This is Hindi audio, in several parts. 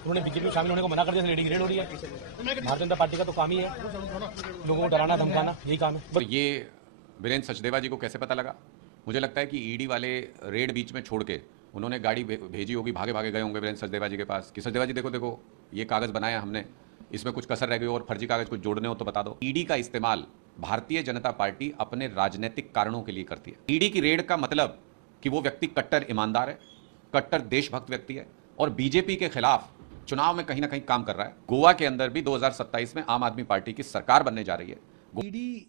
उन्होंने बीजेपी में शामिल होने को मना कर दिया, लेडी ग्रेड हो रही है। भारतीय जनता पार्टी का तो काम ही है लोगों को डराना धमकाना, यही काम है। तो ये वीरेंद्र सचदेवा जी को कैसे पता लगा? मुझे लगता है कि ईडी वाले रेड बीच में छोड़ के उन्होंने गाड़ी भेजी होगी, भागे भागे गए होंगे वीरेंद्र सचदेवा जी के पास कि सचदेवा जी देखो देखो ये कागज़ बनाया हमने, इसमें कुछ कसर रह गई और फर्जी कागज़ कुछ जोड़ने हो तो बता दो। ईडी का इस्तेमाल भारतीय जनता पार्टी अपने राजनीतिक कारणों के लिए करती है। ईडी की रेड का मतलब कि वो व्यक्ति कट्टर ईमानदार है, कट्टर देशभक्त व्यक्ति है और बीजेपी के खिलाफ चुनाव में कहीं ना कहीं काम कर रहा है। गोवा के अंदर भी 2027 में आम आदमी पार्टी की सरकार बनने जा रही है। ईडी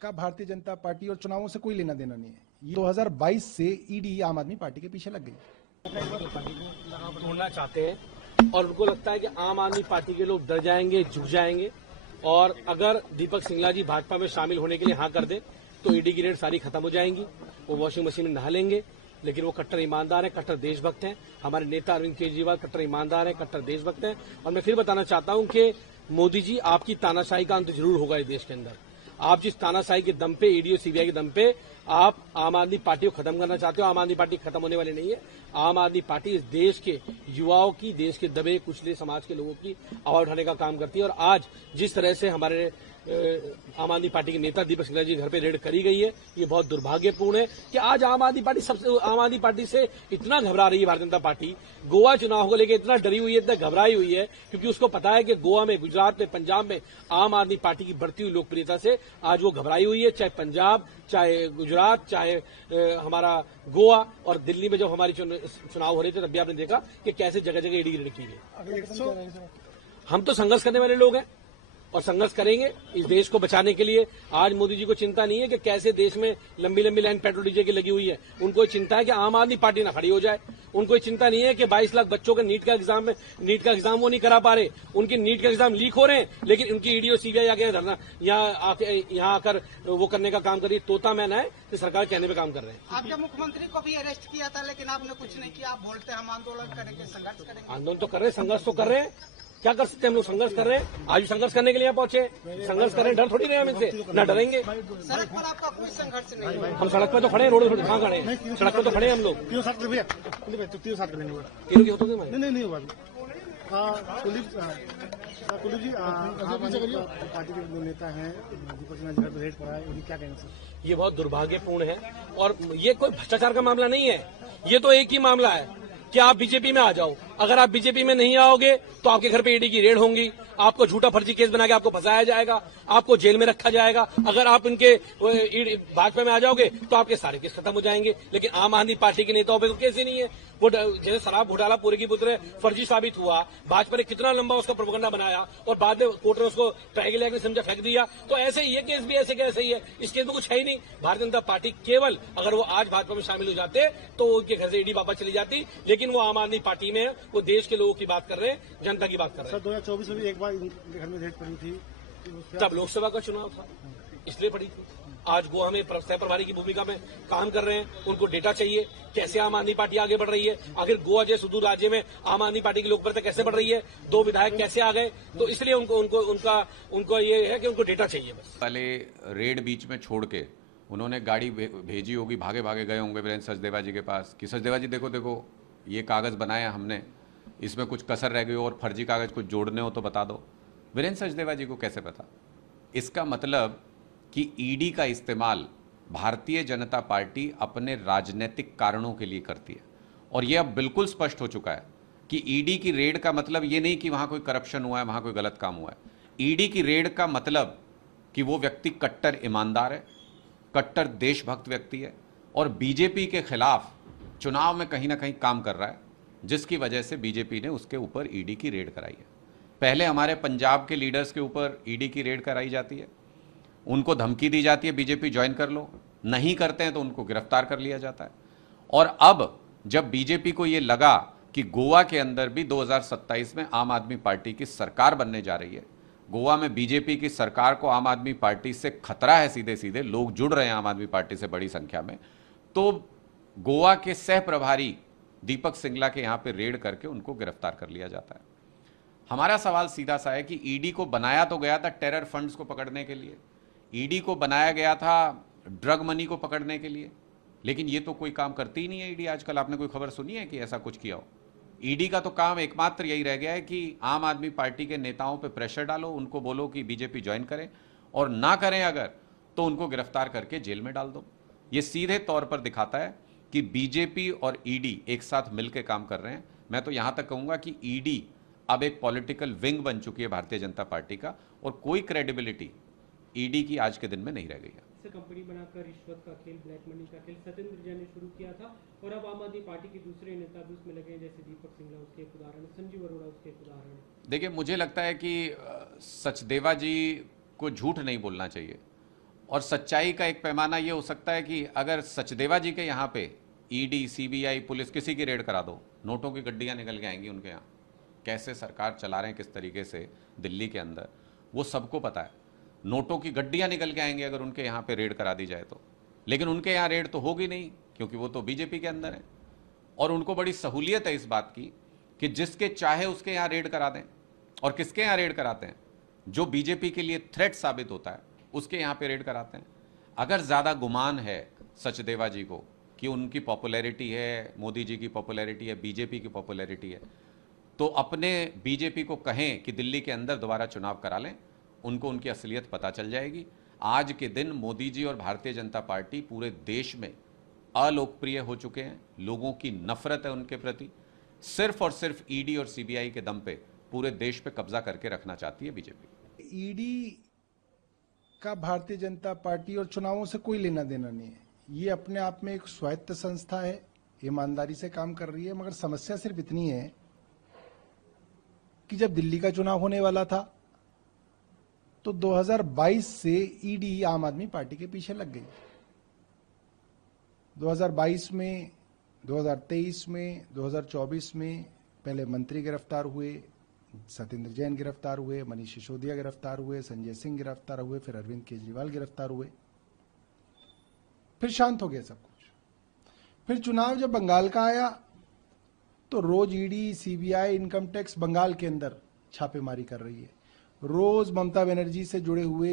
का भारतीय जनता पार्टी और चुनावों से कोई लेना देना नहीं है। 2022 से ईडी आम आदमी पार्टी के पीछे लग गई। तोड़ना चाहते हैं और उनको लगता है कि आम आदमी पार्टी के लोग डर जाएंगे, झुक जाएंगे और अगर दीपक सिंगला जी भाजपा में शामिल होने के लिए हाँ कर दे तो ईडी की रेड सारी खत्म हो जाएंगी, वो वॉशिंग मशीन में नहा लेंगे। लेकिन वो कट्टर ईमानदार है, कट्टर देशभक्त हैं। हमारे नेता अरविंद केजरीवाल कट्टर ईमानदार है, कट्टर देशभक्त हैं। और मैं फिर बताना चाहता हूं कि मोदी जी, आपकी तानाशाही का अंत जरूर होगा इस देश के अंदर। आप जिस तानाशाही के दम पे, ईडी और सीबीआई के दम पे आप आम आदमी पार्टी को खत्म करना चाहते हो, आम आदमी पार्टी खत्म होने वाली नहीं है। आम आदमी पार्टी इस देश के युवाओं की, देश के दबे कुचले समाज के लोगों की आवाज उठाने का काम करती है। और आज जिस तरह से हमारे आम आदमी पार्टी के नेता दीपक सिंगला जी घर पे रेड करी गई है, ये बहुत दुर्भाग्यपूर्ण है कि आज आम आदमी पार्टी से इतना घबरा रही है भारतीय जनता पार्टी। गोवा चुनाव को लेकर इतना डरी हुई है, इतना घबराई हुई है क्योंकि उसको पता है कि गोवा में, गुजरात में, पंजाब में आम आदमी पार्टी की बढ़ती हुई लोकप्रियता से आज वो घबराई हुई है। चाहे पंजाब, चाहे गुजरात, चाहे हमारा गोवा और दिल्ली में जब हमारी चुनाव हो रहे थे तब भी आपने देखा कि कैसे जगह जगह ईडी रेड की गई। हम तो संघर्ष करने वाले लोग हैं और संघर्ष करेंगे इस देश को बचाने के लिए। आज मोदी जी को चिंता नहीं है कि कैसे देश में लंबी लंबी लाइन पेट्रोल डीजल की लगी हुई है, उनको चिंता है कि आम आदमी पार्टी ना खड़ी हो जाए। उनको चिंता नहीं है कि 22 लाख बच्चों के नीट का एग्जाम वो नहीं करा पा रहे, उनके नीट का एग्जाम लीक हो रहे हैं, लेकिन उनकी ईडी और सीबीआई आगे धरना यहाँ आकर वो करने का काम करिए। तोता मैना है कि सरकार कहने पे काम कर रहे हैं। आपके मुख्यमंत्री को भी अरेस्ट किया था लेकिन आपने कुछ नहीं किया। आप बोलते हैं हम आंदोलन करेंगे, संघर्ष करेंगे। आंदोलन तो कर रहे हैं, संघर्ष तो कर रहे हैं। क्या कर सकते हैं हम लोग? संघर्ष कर रहे हैं। आज भी संघर्ष करने के लिए यहाँ पहुंचे, संघर्ष कर रहे हैं। डर थोड़ी रहे हम इनसे, न डरेंगे। सड़क पर आपका कोई संघर्ष नहीं है। हम सड़क पर तो खड़े हैं, रोड पर कहाँ खड़े हैं? सड़क पर तो खड़े हैं हम लोग। तीनों की होते कुलदीप जी, पार्टी के जो नेता हैं दीपक सिंह जी रेड करा है, क्या कहेंगे सर? ये बहुत दुर्भाग्यपूर्ण है और ये कोई भ्रष्टाचार का मामला नहीं है। ये तो एक ही मामला है कि आप बीजेपी में आ जाओ। अगर आप बीजेपी में नहीं आओगे तो आपके घर पे ईडी की रेड होंगी, आपको झूठा फर्जी केस बना के आपको फंसाया जाएगा, आपको जेल में रखा जाएगा। अगर आप इनके भाजपा में आ जाओगे तो आपके सारे केस खत्म हो जाएंगे। लेकिन आम आदमी पार्टी के नेताओं पे तो केस ही नहीं है। वो जैसे शराब घोटाला पूरे की पूरे फर्जी साबित हुआ, भाजपा ने कितना लंबा उसका प्रोपेगेंडा बनाया और बाद में कोर्ट ने उसको ट्रायल लेकर समझा फेंक दिया। तो ऐसे ही ये केस भी ऐसे कैसे ही है, इस केस में कुछ है ही नहीं। भारतीय जनता पार्टी केवल अगर वो आज भाजपा में शामिल हो जाते तो उनके घर से ईडी वापस चली जाती, लेकिन वो आम आदमी पार्टी में है, वो देश के लोगों की बात कर रहे हैं, जनता की बात कर रहे हैं। 2024 में भी एक बार घर में रेड पड़ी थी, तब लोकसभा का चुनाव था इसलिए पड़ी थी। आज गोवा में सह प्रभारी की भूमिका में काम कर रहे हैं, उनको डेटा चाहिए कैसे आम आदमी पार्टी आगे बढ़ रही है। आखिर गोवा जैसे सुदूर राज्य में आम आदमी पार्टी की लोकप्रियता कैसे बढ़ रही है, 2 विधायक कैसे आ गए, तो इसलिए उनको ये है कि उनको डेटा चाहिए। बस पहले रेड बीच में छोड़ के उन्होंने गाड़ी भेजी होगी, भागे भागे गए होंगे वीरेंद्र सचदेवा जी के पास कि सचदेवा जी देखो देखो ये कागज़ बनाया हमने, इसमें कुछ कसर रह गई और फर्जी कागज़ कुछ जोड़ने हो तो बता दो। वीरेंद्र सचदेवा जी को कैसे पता? इसका मतलब कि ईडी का इस्तेमाल भारतीय जनता पार्टी अपने राजनीतिक कारणों के लिए करती है और यह अब बिल्कुल स्पष्ट हो चुका है कि ईडी की रेड का मतलब ये नहीं कि वहाँ कोई करप्शन हुआ है, वहाँ कोई गलत काम हुआ है। ईडी की रेड का मतलब कि वो व्यक्ति कट्टर ईमानदार है, कट्टर देशभक्त व्यक्ति है और बीजेपी के खिलाफ चुनाव में कहीं ना कहीं काम कर रहा है, जिसकी वजह से बीजेपी ने उसके ऊपर ईडी की रेड कराई है। पहले हमारे पंजाब के लीडर्स के ऊपर ईडी की रेड कराई जाती है, उनको धमकी दी जाती है बीजेपी ज्वाइन कर लो, नहीं करते हैं तो उनको गिरफ्तार कर लिया जाता है। और अब जब बीजेपी को ये लगा कि गोवा के अंदर भी 2027 में आम आदमी पार्टी की सरकार बनने जा रही है, गोवा में बीजेपी की सरकार को आम आदमी पार्टी से खतरा है, सीधे सीधे लोग जुड़ रहे हैं आम आदमी पार्टी से बड़ी संख्या में, तो गोवा के सह प्रभारी दीपक सिंगला के यहाँ पे रेड करके उनको गिरफ्तार कर लिया जाता है। हमारा सवाल सीधा सा है कि ईडी को बनाया तो गया था टेरर फंड्स को पकड़ने के लिए, ईडी को बनाया गया था ड्रग मनी को पकड़ने के लिए, लेकिन ये तो कोई काम करती ही नहीं है ईडी आजकल। आपने कोई खबर सुनी है कि ऐसा कुछ किया हो? ईडी का तो काम एकमात्र यही रह गया है कि आम आदमी पार्टी के नेताओं पे प्रेशर डालो, उनको बोलो कि बीजेपी ज्वाइन करें, और ना करें अगर तो उनको गिरफ्तार करके जेल में डाल दो। ये सीधे तौर पर दिखाता है कि बीजेपी और ईडी एक साथ मिलकर काम कर रहे हैं। मैं तो यहां तक कहूंगा कि ईडी अब एक पॉलिटिकल विंग बन चुकी है भारतीय जनता पार्टी का, और कोई क्रेडिबिलिटी ईडी की आज के दिन में नहीं रह गई है। कंपनी बनाकर रिश्वत का खेल, ब्लैक मनी का खेल सत्येंद्र जैन ने शुरू किया था, और अब आम आदमी पार्टी के दूसरे नेता भी उसमें लगे हैं, जैसे दीपक सिंगला उसके एक उदाहरण है, संजीव अरोड़ा उसके एक उदाहरण है। देखिए, मुझे लगता है कि सचदेवा जी को झूठ नहीं बोलना चाहिए, और सच्चाई का एक पैमाना ये हो सकता है कि अगर सचदेवा जी के यहाँ पे ईडी, सीबीआई, पुलिस किसी की रेड करा दो, नोटों की गड्डियाँ निकल के आएंगी उनके यहाँ। कैसे सरकार चला रहे हैं, किस तरीके से दिल्ली के अंदर, वो सबको पता है। नोटों की गड्डियां निकल के आएंगे अगर उनके यहाँ पे रेड करा दी जाए तो, लेकिन उनके यहाँ रेड तो होगी नहीं, क्योंकि वो तो बीजेपी के अंदर है। और उनको बड़ी सहूलियत है इस बात की कि जिसके चाहे उसके यहाँ रेड करा दें, और किसके यहाँ रेड कराते हैं, जो बीजेपी के लिए थ्रेट साबित होता है उसके यहाँ पे रेड कराते हैं। अगर ज़्यादा गुमान है सचदेवा जी को कि उनकी पॉपुलैरिटी है, मोदी जी की पॉपुलैरिटी है, बीजेपी की पॉपुलैरिटी है, तो अपने बीजेपी को कहें कि दिल्ली के अंदर दोबारा चुनाव करा लें, उनको उनकी असलियत पता चल जाएगी। आज के दिन मोदी जी और भारतीय जनता पार्टी पूरे देश में अलोकप्रिय हो चुके हैं, लोगों की नफरत है उनके प्रति। सिर्फ और सिर्फ ईडी और सीबीआई के दम पे पूरे देश पे कब्जा करके रखना चाहती है बीजेपी। ईडी का भारतीय जनता पार्टी और चुनावों से कोई लेना देना नहीं है। ये अपने आप में एक स्वायत्त संस्था है, ईमानदारी से काम कर रही है, मगर समस्या सिर्फ इतनी है कि जब दिल्ली का चुनाव होने वाला था तो 2022 से ईडी आम आदमी पार्टी के पीछे लग गई। 2022 में, 2023 में, 2024 में पहले मंत्री गिरफ्तार हुए, सत्येंद्र जैन गिरफ्तार हुए, मनीष सिसोदिया गिरफ्तार हुए, संजय सिंह गिरफ्तार हुए, फिर अरविंद केजरीवाल गिरफ्तार हुए, फिर शांत हो गया सब कुछ। फिर चुनाव जब बंगाल का आया तो रोज ED, CBI, income tax Bengal के अंदर छापेमारी कर रही है। रोज ममता बनर्जी से जुड़े हुए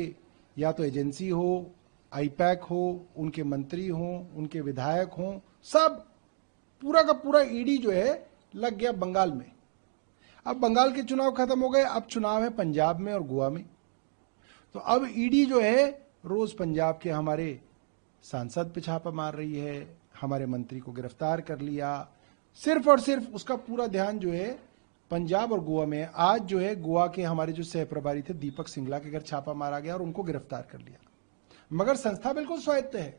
या तो एजेंसी हो, आईपैक हो, उनके मंत्री हो, उनके विधायक हो, सब पूरा का पूरा ईडी जो है लग गया बंगाल में। अब बंगाल के चुनाव खत्म हो गए, अब चुनाव है पंजाब में और गोवा में। तो अब ईडी जो है रोज पंजाब के हमारे सांसद पे छापा मार रही है, हमारे मंत्री को गिरफ्तार कर लिया। सिर्फ और सिर्फ उसका पूरा ध्यान जो है पंजाब और गोवा में। आज जो है गोवा के हमारे जो सह प्रभारी थे दीपक सिंगला के घर छापा मारा गया और उनको गिरफ्तार कर लिया। मगर संस्था बिल्कुल स्वायत्त है,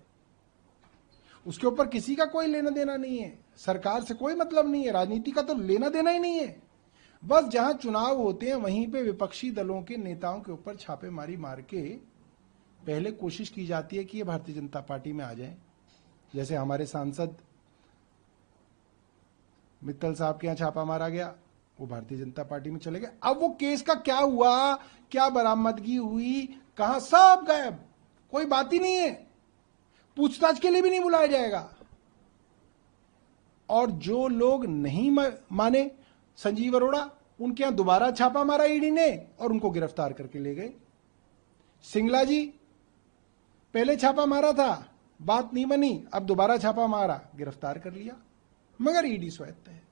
उसके ऊपर किसी का कोई लेना देना नहीं है, सरकार से कोई मतलब नहीं है, राजनीति का तो लेना देना ही नहीं है। बस जहां चुनाव होते हैं वहीं पे विपक्षी दलों के नेताओं के ऊपर छापेमारी मार के पहले कोशिश की जाती है कि ये भारतीय जनता पार्टी में आ जाए। जैसे हमारे सांसद मित्तल साहब के यहाँ छापा मारा गया, वो भारतीय जनता पार्टी में चले गए। अब वो केस का क्या हुआ, क्या बरामदगी हुई, कहां, सब गायब, कोई बात ही नहीं है, पूछताछ के लिए भी नहीं बुलाया जाएगा। और जो लोग नहीं माने संजीव अरोड़ा, उनके यहां दोबारा छापा मारा ईडी ने और उनको गिरफ्तार करके ले गए। सिंगला जी पहले छापा मारा था, बात नहीं बनी, अब दोबारा छापा मारा, गिरफ्तार कर लिया। मगर ईडी स्वायत्त है।